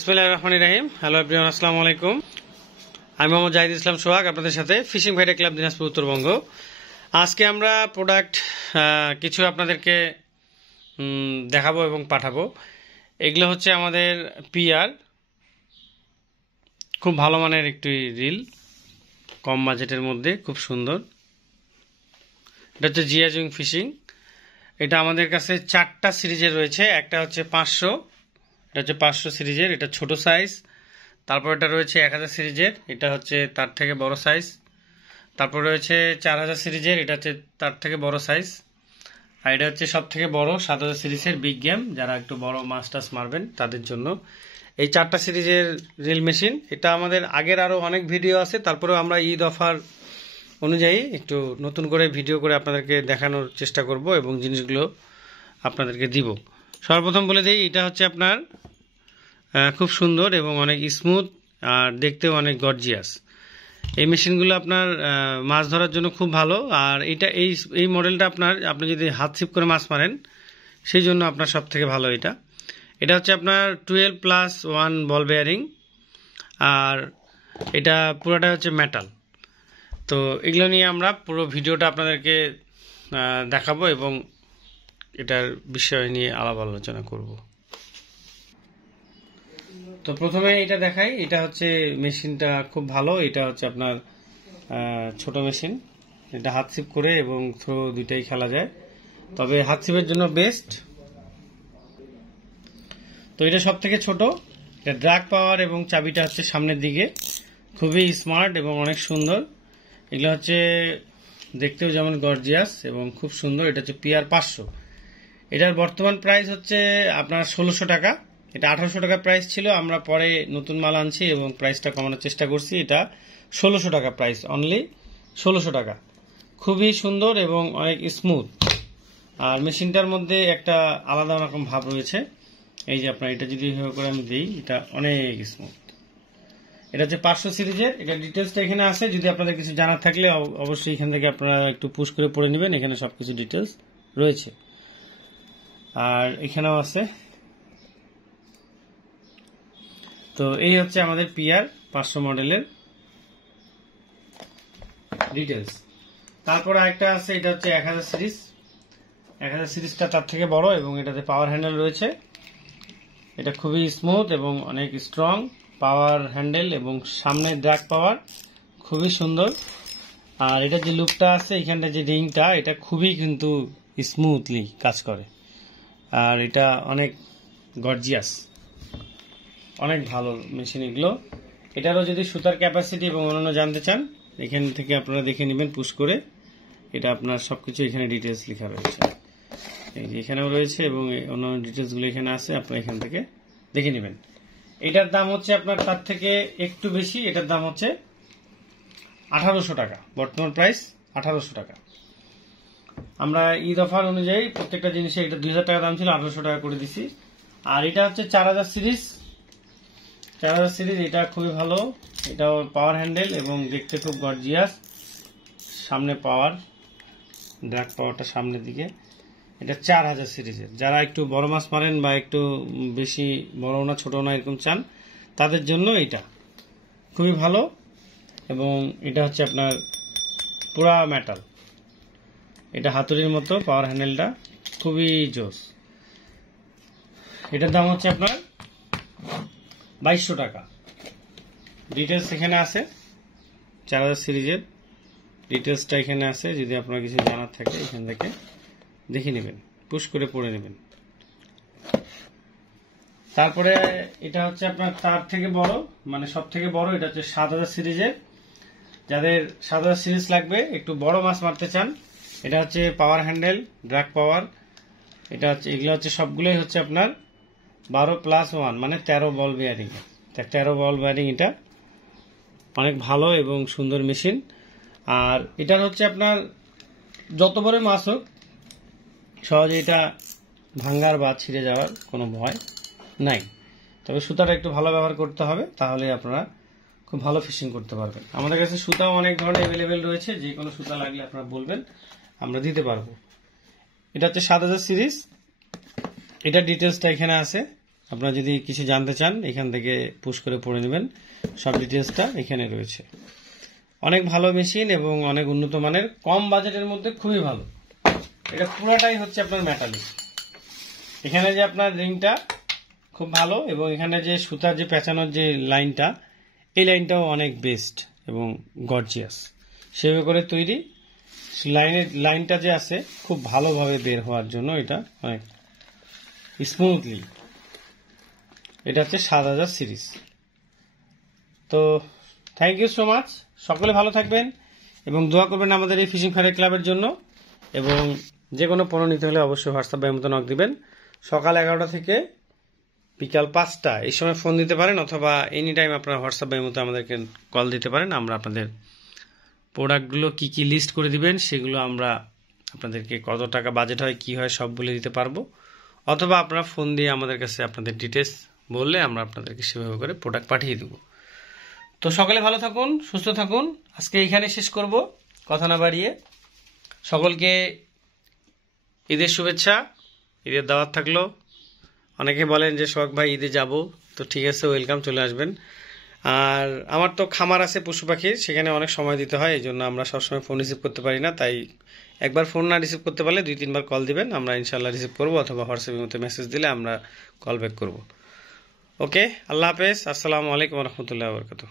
বিসমিল্লাহির রহমানির রহিম। Hello everyone, আসসালামু আলাইকুম। আমি মোহাম্মদ জাহিদ ইসলাম সোহাগ, আপনাদের সাথে ফিশিং ভাইডা ক্লাব দিনাজপুর উত্তরবঙ্গ। আজকে আমরা প্রোডাক্ট কিছু আপনাদেরকে দেখাবো এবং পাঠাবো। এগুলো হচ্ছে আমাদের পিআর, খুব ভালো মানের একটি রিল, কম বাজেটের মধ্যে খুব সুন্দর। এটা হচ্ছে জিয়াজ উইং ফিশিং। এটা আমাদের কাছে 4টা সিরিজের রয়েছে। একটা হচ্ছে 500, এটা হচ্ছে 500 সিরিজের, এটা ছোট সাইজ। তারপর এটা রয়েছে 1000 সিরিজের, এটা হচ্ছে তার থেকে বড় সাইজ। তারপর রয়েছে 4000 সিরিজের, এটা হচ্ছে তার থেকে বড় সাইজ। আর এটা হচ্ছে সব থেকে বড় 7000 সিরিজের বিগ গেম, যারা একটু বড় মাছ টাছ মারবেন তাদের জন্য এই 4টা সিরিজের রিল মেশিন। এটা আমাদের আগের আরও অনেক ভিডিও আছে, তারপরেও আমরা ঈদ অফার অনুযায়ী একটু নতুন করে ভিডিও করে আপনাদেরকে দেখানোর চেষ্টা করব এবং জিনিসগুলো আপনাদেরকে দিব। সর্বপ্রথম বলে দিই, এটা হচ্ছে আপনার খুব সুন্দর এবং অনেক স্মুথ আর দেখতেও অনেক গর্জিয়াস। এই মেশিনগুলো আপনার মাছ ধরার জন্য খুব ভালো। আর এটা এই মডেলটা আপনি যদি হাত ছিপ করে মাছ মারেন সেই জন্য আপনার সব থেকে ভালো। এটা হচ্ছে আপনার 12+1 বল বেয়ারিং, আর এটা পুরোটা হচ্ছে মেটাল। তো এগুলো নিয়ে আমরা পুরো ভিডিওটা আপনাদেরকে দেখাবো এবং এটার বিষয় নিয়ে আলাপ আলোচনা করব। তো প্রথমে এটা দেখাই, এটা হচ্ছে মেশিনটা খুব ভালো। এটা হচ্ছে আপনার ছোট মেশিন, এটা হাত ছিপ করে এবং থ্রো দুইটাই খেলা যায়, তবে হাত ছিপের জন্য বেস্ট। তো এটা সব থেকে ছোট, এটা ড্রাগ পাওয়ার এবং চাবিটা হচ্ছে সামনের দিকে, খুবই স্মার্ট এবং অনেক সুন্দর। এগুলো হচ্ছে দেখতেও যেমন গর্জিয়াস এবং খুব সুন্দর। এটা হচ্ছে পিআর 500। এটার বর্তমান প্রাইস হচ্ছে আপনার 1600 টাকা। এটা 1800 টাকা প্রাইস ছিল, আমরা পরে নতুন মাল আনছি এবং প্রাইসটা কমানোর চেষ্টা করছি। এটা 1600 টাকা প্রাইস, অনলি 1600 টাকা। খুবই সুন্দর এবং অনেক স্মুথ। আর মেশিনটার মধ্যে একটা আলাদা রকম ভাব রয়েছে। এই যে আপনার এটা যদি এভাবে করে আমি দিই, এটা অনেক স্মুথ। এটা হচ্ছে 500 সিরিজের। এটা ডিটেলসটা এখানে আছে, যদি আপনাদের কিছু জানার থাকলে অবশ্যই এখান থেকে আপনারা একটু পুশ করে পড়ে নেবেন, এখানে সবকিছু ডিটেলস রয়েছে। আর এখানেও আছে। তো এই হচ্ছে আমাদের পিআর 500 মডেলের ডিটেলস। তারপরে আরেকটা আছে, এটা হচ্ছে 1000 সিরিজ। 1000 সিরিজটা তার থেকে বড় এবং এটাতে পাওয়ার হ্যান্ডেল রয়েছে। এটা খুবই স্মুথ এবং অনেক স্ট্রং পাওয়ার হ্যান্ডেল এবং সামনে ড্রাগ পাওয়ার, খুবই সুন্দর। আর এটা যে লুপটা আছে, এখানটা যে রিংটা, এটা খুবই কিন্তু স্মুথলি কাজ করে। আর এটা অনেক গর্জিয়াস, অনেক ভালো মেশিন এগুলো। এটারও যদি সুতার ক্যাপাসিটি এবং অন্যান্য জানতে চান, এখান থেকে আপনারা দেখে নেবেন পুশ করে। এটা আপনার সবকিছু এখানে ডিটেলস লেখা রয়েছে, এই যে এখানেও রয়েছে এবং অন্যান্য ডিটেলসগুলো এখানে আছে, আপনারা এখান থেকে দেখে নেবেন। এটার দাম হচ্ছে আপনার তার থেকে একটু বেশি, এটার দাম হচ্ছে 1800 টাকা, বর্তমান প্রাইস 1800 টাকা। আমরা ঈদ অফার অনুযায়ী প্রত্যেকটা জিনিসে, এটা 2000 টাকা দাম ছিল, 1800 টাকা করে দিছি। আর এটা হচ্ছে 4000 সিরিজ। 4000 সিরিজ এটা খুবই ভালো। এটাও পাওয়ার হ্যান্ডেল এবং দেখতে খুব গর্জিয়াস। সামনে পাওয়ার, ড্রাগ পাওয়ারটা সামনের দিকে। এটা 4000 সিরিজের, যারা একটু বড় মাছ মারেন বা একটু বেশি বড় না ছোট না এরকম চান, তাদের জন্য এটা খুবই ভালো। এবং এটা হচ্ছে আপনার পুরা মেটাল, এটা হাতুড়ির মতো, পাওয়ার হ্যান্ডেলটা খুবই জোস। এটার দাম হচ্ছে আপনার 2200 টাকা। ডিটেলস এখানে আছে, 4000 সিরিজের ডিটেলসটা এখানে আছে, যদি আপনার কিছু জানার থাকে এখান থেকে দেখে নেবেন, পুশ করে পড়ে নেবেন। তারপরে এটা হচ্ছে আপনার তার থেকে বড়, মানে সব থেকে বড়, এটা হচ্ছে 7000 সিরিজের। যাদের 7000 সিরিজ লাগবে, একটু বড় মাছ মারতে চান, এটা হচ্ছে পাওয়ার হ্যান্ডেল, ড্রাগ পাওয়ার। এটা হচ্ছে, এগুলো হচ্ছে সবগুলোই হচ্ছে আপনার 12+1 মানে 13 বল বেয়ারিং। 13 বল বেয়ারিং, এটা অনেক ভালো এবং সুন্দর মেশিন। আর এটার হচ্ছে আপনার যত বড় মাছ হোক সহজে এটা ভাঙ্গার বা ছিঁড়ে যাওয়ার কোনো ভয় নাই। তবে সুতাটা একটু ভালো ব্যবহার করতে হবে, তাহলে আপনারা খুব ভালো ফিশিং করতে পারবেন। আমাদের কাছে সুতাও অনেক ধরনের অ্যাভেলেবেল রয়েছে, যে কোনো সুতা লাগলে আপনারা বলবেন, আমরা দিতে পারবো। এটা হচ্ছে 7000 সিরিজ। এটা ডিটেলসটা এখানে আছে, আপনারা যদি কিছু জানতে চান এখান থেকে পুশ করে পড়ে নেবেন, সব ডিটেলসটা এখানে রয়েছে। অনেক ভালো মেশিন এবং অনেক উন্নত মানের, কম বাজেটের মধ্যে খুবই ভালো। এটা পুরোটাই হচ্ছে আপনার মেটালিক। এখানে যে আপনার রিংটা খুব ভালো এবং এখানে যে সুতার যে পেঁচানোর যে লাইনটা, এই লাইনটাও অনেক বেস্ট এবং গর্জিয়াস, সেভাবে করে তৈরি। লাইনটা যে আছে খুব ভালোভাবে বের হওয়ার জন্য এটা অনেক স্মুথলি। এটা হচ্ছে 7000 সিরিজ। তো থ্যাংক ইউ সো মাচ, সকলে ভালো থাকবেন এবং দোয়া করবেন আমাদের এই ফিশিং ফায়ার ক্লাবের জন্য। এবং যে কোনো পণ্য নিতে হলে অবশ্যই হোয়াটসঅ্যাপ বাই মতো নক দিবেন। সকাল 11টা থেকে বিকাল 5টা এই সময় ফোন দিতে পারেন, অথবা এনি টাইম আপনারা হোয়াটসঅ্যাপ বাই মতো আমাদেরকে কল দিতে পারেন। আমরা আপনাদের প্রোডাক্টগুলো কি কি লিস্ট করে দিবেন, সেগুলো আমরা আপনাদেরকে কত টাকা বাজেট হয় কি হয় সব বলে দিতে পারবো। অথবা আপনারা ফোন দিয়ে আমাদের কাছে আপনাদের ডিটেলস বললে আমরা আপনাদেরকে সেভাবে করে প্রোডাক্ট পাঠিয়ে দেবো। তো সকলে ভালো থাকুন, সুস্থ থাকুন। আজকে এইখানে শেষ করব, কথা না বাড়িয়ে। সকলকে ঈদের শুভেচ্ছা, ঈদের দাওয়াত থাকলো। অনেকে বলেন যে সোহাগ ভাই ঈদে যাব, তো ঠিক আছে, ওয়েলকাম, চলে আসবেন। আর আমার তো খামার আছে পশু পাখির, সেখানে অনেক সময় দিতে হয়, এই জন্য আমরা সবসময় ফোন রিসিভ করতে পারি না। তাই একবার ফোন না রিসিভ করতে পারলে 2-3 বার কল দিবেন, আমরা ইনশাল্লাহ রিসিভ করবো, অথবা হোয়াটসঅ্যাপের মধ্যে মেসেজ দিলে আমরা কল ব্যাক করবো। ওকে, আল্লাহ হাফেজ, আসসালামু আলাইকুম রহমতুল্লাহ বরকাতুহ।